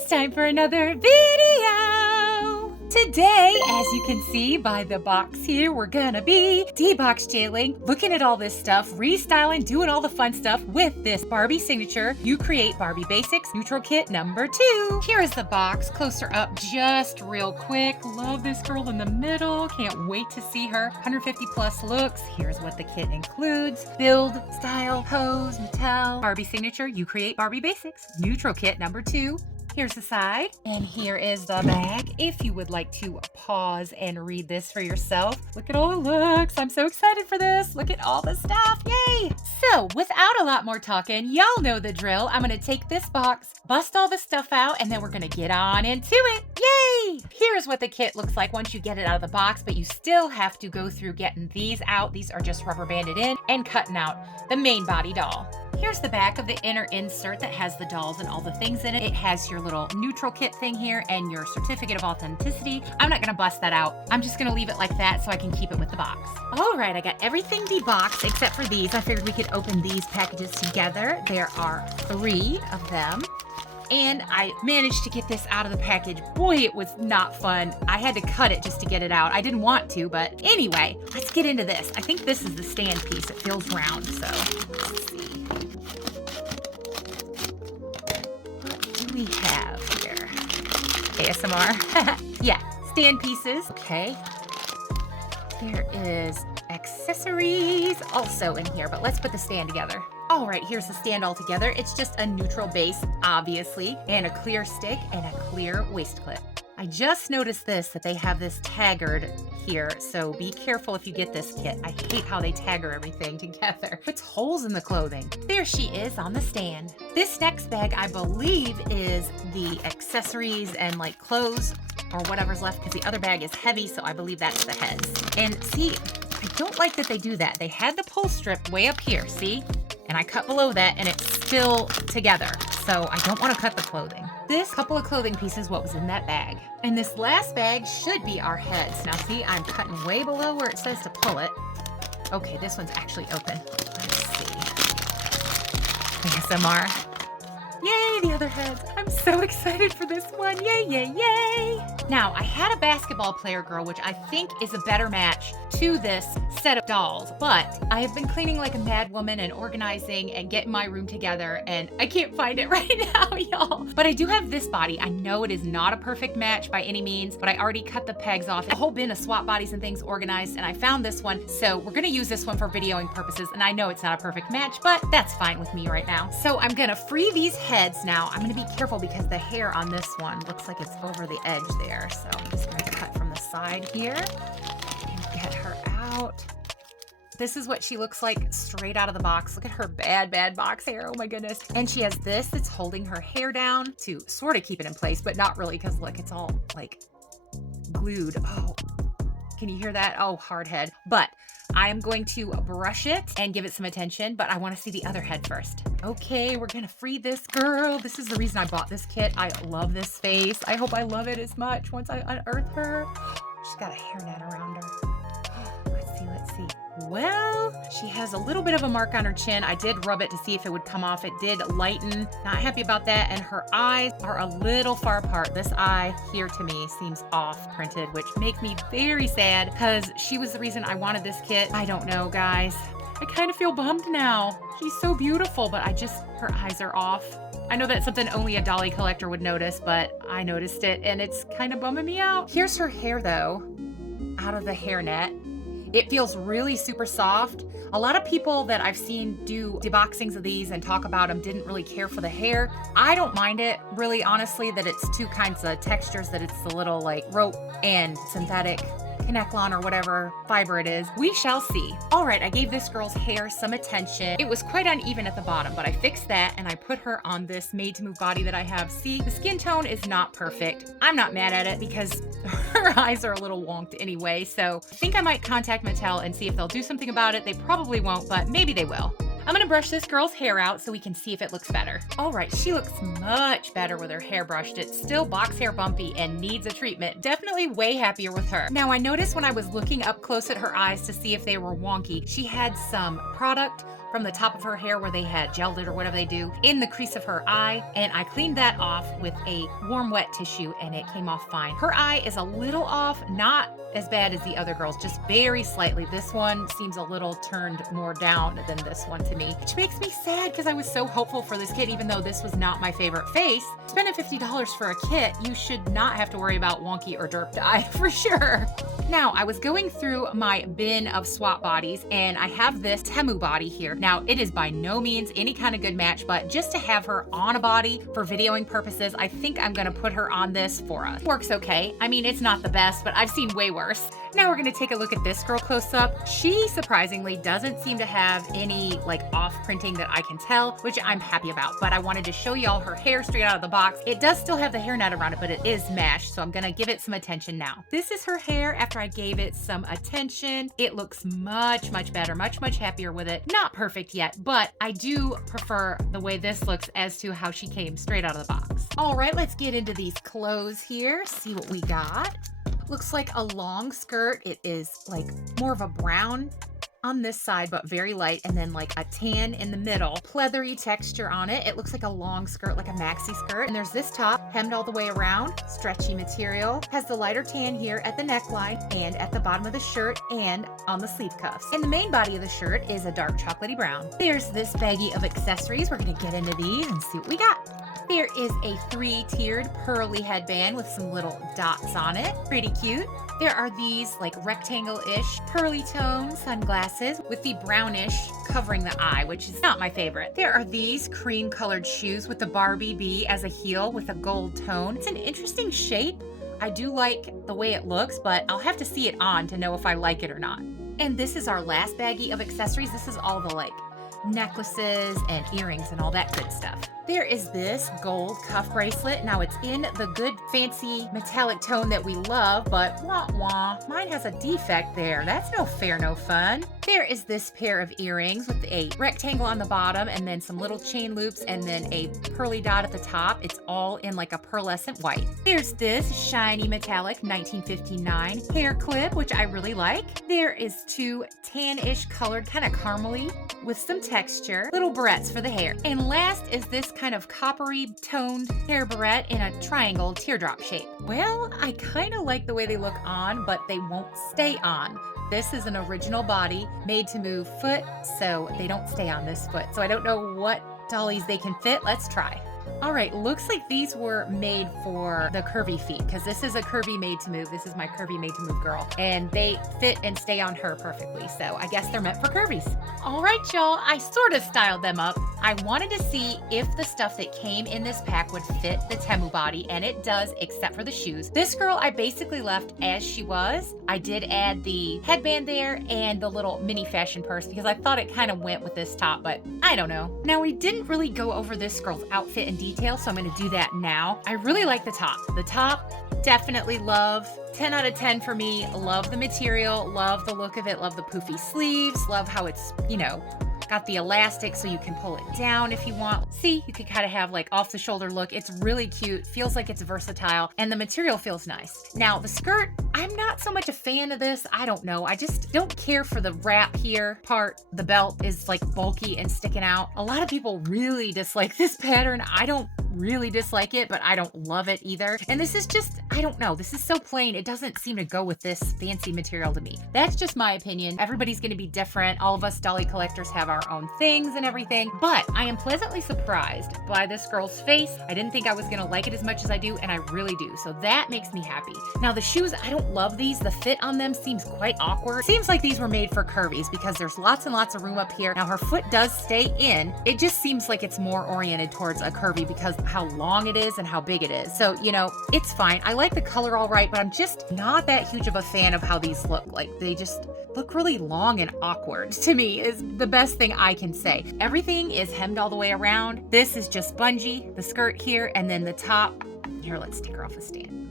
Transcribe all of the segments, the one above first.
It's time for another video! Today, as you can see by the box here, we're gonna be D-box jailing, looking at all this stuff, restyling, doing all the fun stuff with this Barbie signature You Create Barbie Basics Neutral Kit number 2. Here is the box, closer up just real quick. Love this girl in the middle. Can't wait to see her. 150 plus looks. Here's what the kit includes. Build, style, pose, Mattel, Barbie signature You Create Barbie Basics Neutral Kit number 2. Here's the side, and here is the bag. If you would like to pause and read this for yourself. Look at all the looks. I'm so excited for this. Look at all the stuff. Yay! So, without a lot more talking, y'all know the drill. I'm gonna take this box, bust all the stuff out, and then we're gonna get on into it. Yay! Here's what the kit looks like once you get it out of the box, but you still have to go through getting these out. These are just rubber banded in and cutting out the main body doll. Here's the back of the inner insert that has the dolls and all the things in it. It has your little neutral kit thing here and your certificate of authenticity. I'm not gonna bust that out. I'm just gonna leave it like that so I can keep it with the box. All right, I got everything deboxed except for these. I figured we could open these packages together. There are 3 of them. And I managed to get this out of the package. Boy, it was not fun. I had to cut it just to get it out. I didn't want to, but anyway, let's get into this. I think this is the stand piece. It feels round, so let's see. What do we have here? ASMR. Yeah, stand pieces. Okay. There is accessories also in here, but let's put the stand together. All right, here's the stand all together. It's just a neutral base, obviously, and a clear stick and a clear waist clip. I just noticed this, that they have this taggered here, so be careful if you get this kit. I hate how they tagger everything together. Puts holes in the clothing. There she is on the stand. This next bag, I believe, is the accessories and like clothes or whatever's left, because the other bag is heavy, so I believe that's the heads. And see, I don't like that they do that. They had the pull strip way up here, see? And I cut below that and it's still together. So I don't want to cut the clothing. This couple of clothing pieces, what was in that bag. And this last bag should be our heads. Now see, I'm cutting way below where it says to pull it. Okay, this one's actually open. Let's see. ASMR. Yay, the other heads. I'm so excited for this one. Yay, yay, yay. Now, I had a basketball player girl, which I think is a better match to this set of dolls, but I have been cleaning like a mad woman and organizing and getting my room together, and I can't find it right now, y'all. But I do have this body. I know it is not a perfect match by any means, but I already cut the pegs off. A whole bin of swap bodies and things organized, and I found this one, so we're gonna use this one for videoing purposes, and I know it's not a perfect match, but that's fine with me right now. So I'm gonna free these heads now. I'm gonna be careful because the hair on this one looks like it's over the edge there. So I'm just gonna cut from the side here and get her out. This is what she looks like straight out of the box. Look at her bad box hair. Oh my goodness. And she has this that's holding her hair down to sort of keep it in place, but not really, because look, it's all like glued. Oh, can you hear that? Oh, hard head. But I am going to brush it and give it some attention, but I want to see the other head first. Okay, we're gonna free this girl. This is the reason I bought this kit. I love this face. I hope I love it as much once I unearth her. She's got a hairnet around her. Let's see. Well, she has a little bit of a mark on her chin. I did rub it to see if it would come off. It did lighten. Not happy about that. And her eyes are a little far apart. This eye here to me seems off printed, which makes me very sad because she was the reason I wanted this kit. I don't know, guys. I kind of feel bummed now. She's so beautiful, but her eyes are off. I know that's something only a dolly collector would notice, but I noticed it and it's kind of bumming me out. Here's her hair though, out of the hairnet. It feels really super soft. A lot of people that I've seen do deboxings of these and talk about them didn't really care for the hair. I don't mind it, really, honestly, that it's 2 kinds of textures, that it's the little like rope and synthetic Kineclon or whatever fiber it is. We shall see. All right, I gave this girl's hair some attention. It was quite uneven at the bottom, but I fixed that and I put her on this made to move body that I have. See, the skin tone is not perfect. I'm not mad at it because her eyes are a little wonked anyway, so I think I might contact Mattel and see if they'll do something about it. They probably won't, but maybe they will. I'm gonna brush this girl's hair out so we can see if it looks better. All right, she looks much better with her hair brushed. It's still box hair bumpy and needs a treatment. Definitely way happier with her. Now, I noticed when I was looking up close at her eyes to see if they were wonky, she had some product from the top of her hair where they had gelled it or whatever they do in the crease of her eye, and I cleaned that off with a warm wet tissue and it came off fine. Her eye is a little off, not as bad as the other girls, just very slightly. This one seems a little turned more down than this one to me, which makes me sad because I was so hopeful for this kit, even though this was not my favorite face. Spending $50 for a kit, you should not have to worry about wonky or derped eye for sure. Now, I was going through my bin of swap bodies and I have this Temu body here. Now, it is by no means any kind of good match, but just to have her on a body for videoing purposes, I think I'm gonna put her on this for us. Works okay. I mean, it's not the best, but I've seen way worse. Now we're gonna take a look at this girl close up. She surprisingly doesn't seem to have any like off printing that I can tell, which I'm happy about, but I wanted to show y'all her hair straight out of the box. It does still have the hairnet around it, but it is mashed, so I'm gonna give it some attention now. This is her hair after I gave it some attention. It looks much, much better, much, much happier with it. Not perfect yet, but I do prefer the way this looks as to how she came straight out of the box. All right, let's get into these clothes here, see what we got. Looks like a long skirt. It is like more of a brown on this side, but very light, and then like a tan in the middle, pleathery texture on it. It looks like a long skirt, like a maxi skirt. And there's this top, hemmed all the way around, stretchy material, has the lighter tan here at the neckline and at the bottom of the shirt and on the sleeve cuffs. And the main body of the shirt is a dark chocolatey brown. There's this baggie of accessories. We're gonna get into these and see what we got. There is a 3-tiered pearly headband with some little dots on it. Pretty cute. There are these like rectangle-ish pearly tone sunglasses with the brownish covering the eye, which is not my favorite. There are these cream-colored shoes with the Barbie bee as a heel with a gold tone. It's an interesting shape. I do like the way it looks, but I'll have to see it on to know if I like it or not. And this is our last baggie of accessories. This is all the like necklaces and earrings and all that good stuff. There is this gold cuff bracelet. Now it's in the good fancy metallic tone that we love, but wah wah, mine has a defect there. That's no fair, no fun. There is this pair of earrings with a rectangle on the bottom and then some little chain loops and then a pearly dot at the top. It's all in like a pearlescent white. There's this shiny metallic 1959 hair clip, which I really like. There is 2 tan-ish colored, kind of caramely with some texture, little barrettes for the hair. And last is this kind of coppery toned hair barrette in a triangle teardrop shape. Well, I kind of like the way they look on, but they won't stay on. This is an original body made to move foot, so they don't stay on this foot. So I don't know what dollies they can fit. Let's try. All right, looks like these were made for the curvy feet because this is a curvy made to move. This is my curvy made to move girl, and they fit and stay on her perfectly. So I guess they're meant for curvies. All right, y'all, I sort of styled them up. I wanted to see if the stuff that came in this pack would fit the Temu body, and it does, except for the shoes. This girl I basically left as she was. I did add the headband there and the little mini fashion purse because I thought it kind of went with this top, but I don't know. Now, we didn't really go over this girl's outfit in detail, so I'm going to do that now. I really like the top. The top, definitely love. 10 out of 10 for me. Love the material, love the look of it, love the poofy sleeves, love how it's, got the elastic so you can pull it down if you want. See, you could kind of have like off the shoulder look. It's really cute, feels like it's versatile, and the material feels nice. Now the skirt, I'm not so much a fan of this. I don't know. I just don't care for the wrap here part. The belt is like bulky and sticking out. A lot of people really dislike this pattern. I don't really dislike it, but I don't love it either. And this is just, I don't know. This is so plain. It doesn't seem to go with this fancy material to me. That's just my opinion. Everybody's going to be different. All of us dolly collectors have our own things and everything, but I am pleasantly surprised by this girl's face. I didn't think I was going to like it as much as I do, and I really do. So that makes me happy. Now the shoes, I don't love these. The fit on them seems quite awkward. Seems like these were made for curvies because there's lots and lots of room up here. Now her foot does stay in. It just seems like it's more oriented towards a curvy because how long it is and how big it is. So, it's fine. I like the color all right, but I'm just not that huge of a fan of how these look. Like they just look really long and awkward to me is the best thing I can say. Everything is hemmed all the way around. This is just bungee, the skirt here, and then the top. Here, let's take her off the stand.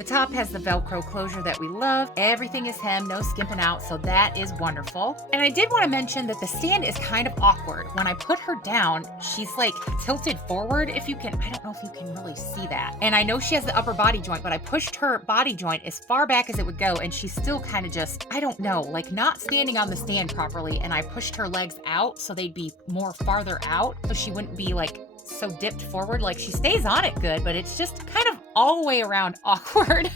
The top has the Velcro closure that we love. Everything is hem, no skimping out, so that is wonderful. And I did want to mention that the stand is kind of awkward. When I put her down, she's like tilted forward, if you can, I don't know if you can really see that. And I know she has the upper body joint, but I pushed her body joint as far back as it would go, and she's still kind of just, I don't know, like not standing on the stand properly. And I pushed her legs out so they'd be more farther out, so she wouldn't be like so dipped forward. Like she stays on it good, but it's just kind of all the way around awkward.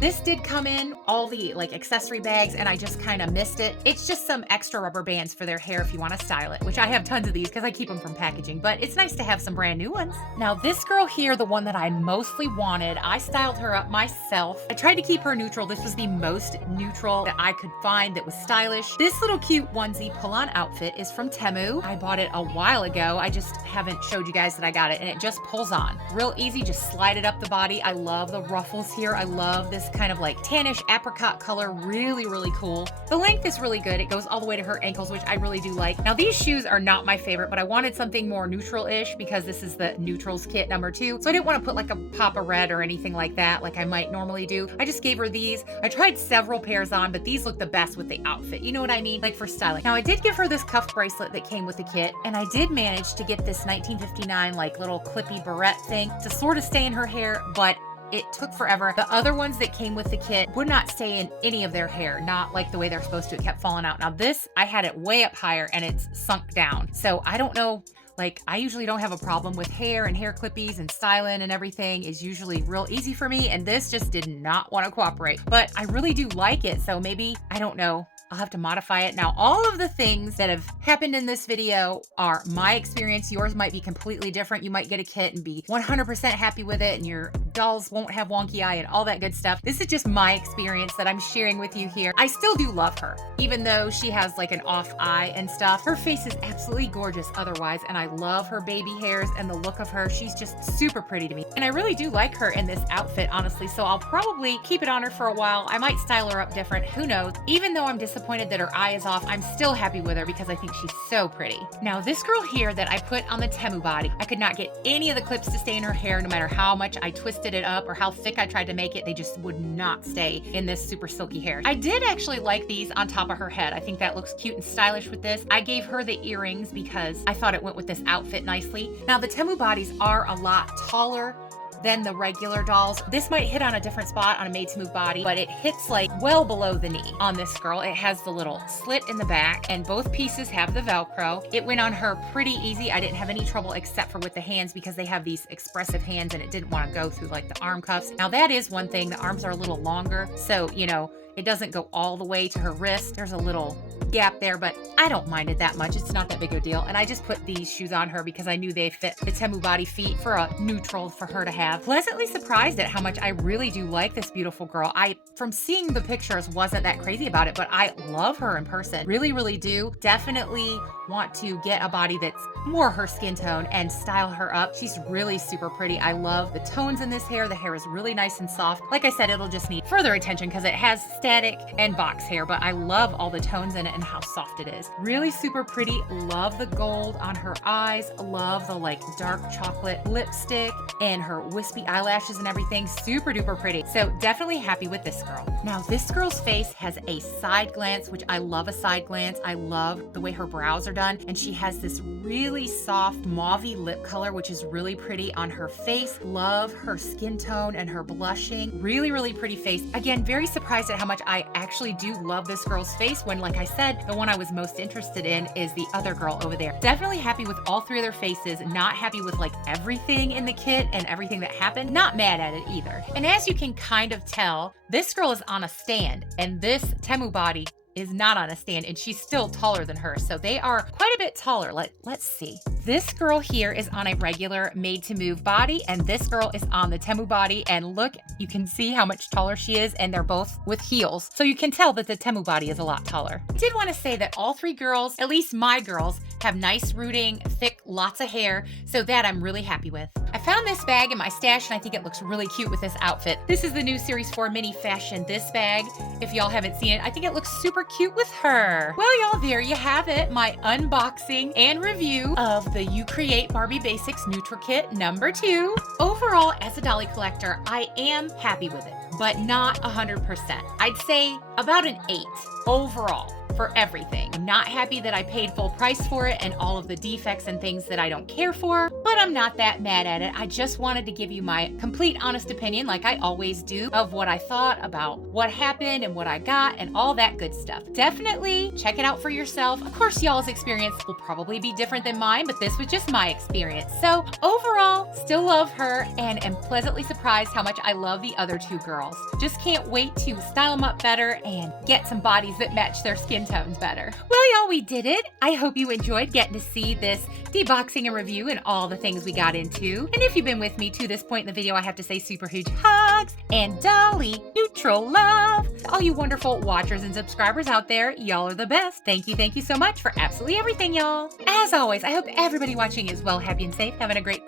This did come in all the like accessory bags, and I just kind of missed it. It's just some extra rubber bands for their hair if you want to style it, which I have tons of these because I keep them from packaging, but it's nice to have some brand new ones. Now this girl here, the one that I mostly wanted, I styled her up myself. I tried to keep her neutral. This was the most neutral that I could find that was stylish. This little cute onesie pull-on outfit is from Temu. I bought it a while ago. I just haven't showed you guys that I got it, and it just pulls on. Real easy, just slide it up the body. I love the ruffles here. I love this kind of like tannish apricot color, really, really cool. The length is really good. It goes all the way to her ankles, which I really do like. Now these shoes are not my favorite, but I wanted something more neutral-ish because this is the neutrals kit number 2. So I didn't want to put like a pop of red or anything like that like I might normally do. I just gave her these. I tried several pairs on, but these look the best with the outfit. You know what I mean? Like for styling. Now I did give her this cuff bracelet that came with the kit, and I did manage to get this 1959 like little clippy barrette thing to sort of stay in her hair, but it took forever. The other ones that came with the kit would not stay in any of their hair, not like the way they're supposed to. It kept falling out. Now this, I had it way up higher and it's sunk down. So I don't know, like I usually don't have a problem with hair and hair clippies, and styling and everything is usually real easy for me. And this just did not want to cooperate, but I really do like it. So maybe, I don't know, I'll have to modify it. Now, all of the things that have happened in this video are my experience. Yours might be completely different. You might get a kit and be 100% happy with it, and your dolls won't have wonky eye and all that good stuff. This is just my experience that I'm sharing with you here. I still do love her, even though she has like an off eye and stuff. Her face is absolutely gorgeous otherwise, and I love her baby hairs and the look of her. She's just super pretty to me. And I really do like her in this outfit, honestly, so I'll probably keep it on her for a while. I might style her up different, who knows? Even though I'm disappointed that her eye is off, I'm still happy with her because I think she's so pretty. Now this girl here that I put on the Temu body, I could not get any of the clips to stay in her hair no matter how much I twisted it up or how thick I tried to make it. They just would not stay in this super silky hair. I did actually like these on top of her head. I think that looks cute and stylish with this. I gave her the earrings because I thought it went with this outfit nicely. Now the Temu bodies are a lot taller than the regular dolls. This might hit on a different spot on a made to move body, but it hits like well below the knee on this girl. It has the little slit in the back, and both pieces have the Velcro. It went on her pretty easy. I didn't have any trouble except for with the hands because they have these expressive hands and it didn't want to go through like the arm cuffs. Now that is one thing. The arms are a little longer, so you know, it doesn't go all the way to her wrist. There's a little gap there, but I don't mind it that much. It's not that big of a deal. And I just put these shoes on her because I knew they fit the Temu body feet for a neutral for her to have. Pleasantly surprised at how much I really do like this beautiful girl. From seeing the pictures, wasn't that crazy about it, but I love her in person. Really, really do. Definitely want to get a body that's more her skin tone and style her up. She's really super pretty. I love the tones in this hair. The hair is really nice and soft. Like I said, it'll just need further attention because it has static and box hair, but I love all the tones in it and how soft it is. Really super pretty. Love the gold on her eyes. Love the like dark chocolate lipstick and her wispy eyelashes and everything. Super duper pretty. So definitely happy with this girl. Now this girl's face has a side glance, which I love a side glance. I love the way her brows are done, and she has this really soft mauvey lip color, which is really pretty on her face. Love her skin tone and her blushing. Really, really pretty face. Again, very surprised at how much I actually do love this girl's face when, like I said, the one I was most interested in is the other girl over there. Definitely happy with all three of their faces. Not happy with like everything in the kit and everything that happened. Not mad at it either. And as you can kind of tell, this girl is on a stand, and this Temu body is not on a stand, and she's still taller than her. So they are quite a bit taller. Let's see. This girl here is on a regular made to move body, and this girl is on the Temu body, and look, you can see how much taller she is, and they're both with heels. So you can tell that the Temu body is a lot taller. I did want to say that all three girls, at least my girls, have nice rooting, thick, lots of hair, so that I'm really happy with. I found this bag in my stash, and I think it looks really cute with this outfit. This is the new Series 4 mini fashion this bag. If y'all haven't seen it, I think it looks super cute with her. Well, y'all, there you have it, my unboxing and review of the You Create Barbie Basics Neutral Kit number 2. Overall, as a dolly collector, I am happy with it. but not 100%. I'd say about an 8 overall for everything. I'm not happy that I paid full price for it and all of the defects and things that I don't care for, but I'm not that mad at it. I just wanted to give you my complete honest opinion, like I always do, of what I thought about what happened and what I got and all that good stuff. Definitely check it out for yourself. Of course, y'all's experience will probably be different than mine, but this was just my experience. So overall, still love her and am pleasantly surprised how much I love the other two girls. Just can't wait to style them up better and get some bodies that match their skin tones better. Well, y'all, we did it. I hope you enjoyed getting to see this deboxing and review and all the things we got into. And if you've been with me to this point in the video, I have to say super huge hugs and Dolly neutral love to all you wonderful watchers and subscribers out there. Y'all are the best. Thank you so much for absolutely everything, y'all. As always, I hope everybody watching is well, happy, and safe, having a great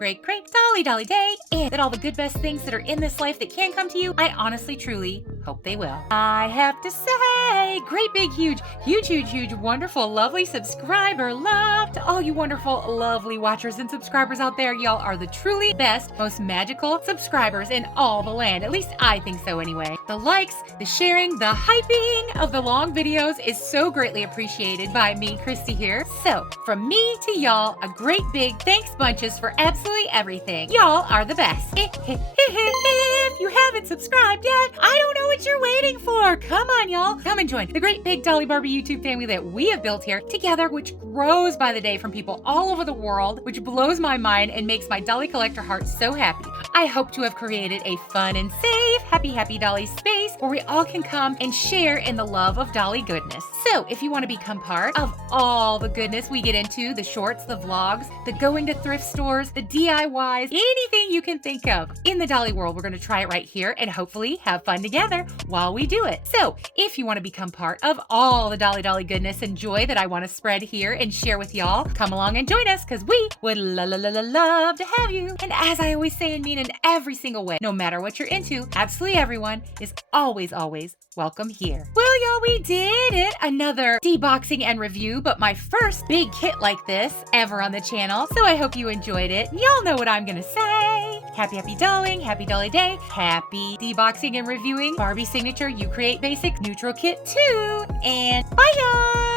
Dolly day, and that all the good best things that are in this life that can come to you, I honestly, truly hope they will. I have to say, great big huge wonderful lovely subscriber love to all you wonderful lovely watchers and subscribers out there. Y'all are the truly best, most magical subscribers in all the land. At least I think so anyway. The likes, the sharing, the hyping of the long videos is so greatly appreciated by me, Christy here. So from me to y'all, a great big thanks bunches for absolutely everything. Y'all are the best. If you haven't subscribed yet, I don't know what you're waiting for. Come on, y'all. Come and join the great big Dolly Barbie YouTube family that we have built here together, which grows by the day from people all over the world, which blows my mind and makes my Dolly collector heart so happy. I hope to have created a fun and safe, happy Dolly space where we all can come and share in the love of Dolly goodness. So if you want to become part of all the goodness we get into, the shorts, the vlogs, the going to thrift stores, the DIYs, anything you can think of in the Dolly world, we're going to try it right here and hopefully have fun together while we do it. So if you want to become part of all the Dolly goodness and joy that I want to spread here and share with y'all, come along and join us because we would love to have you. And as I always say and mean in every single way, no matter what you're into, absolutely everyone is always welcome here. Well, y'all, we did it. Another deboxing and review, but my first big kit like this ever on the channel. So I hope you enjoyed it. Y'all know what I'm gonna say. Happy dolling, happy Dolly day, happy deboxing and reviewing Barbie signature You Create Basic neutral kit too. And bye, y'all.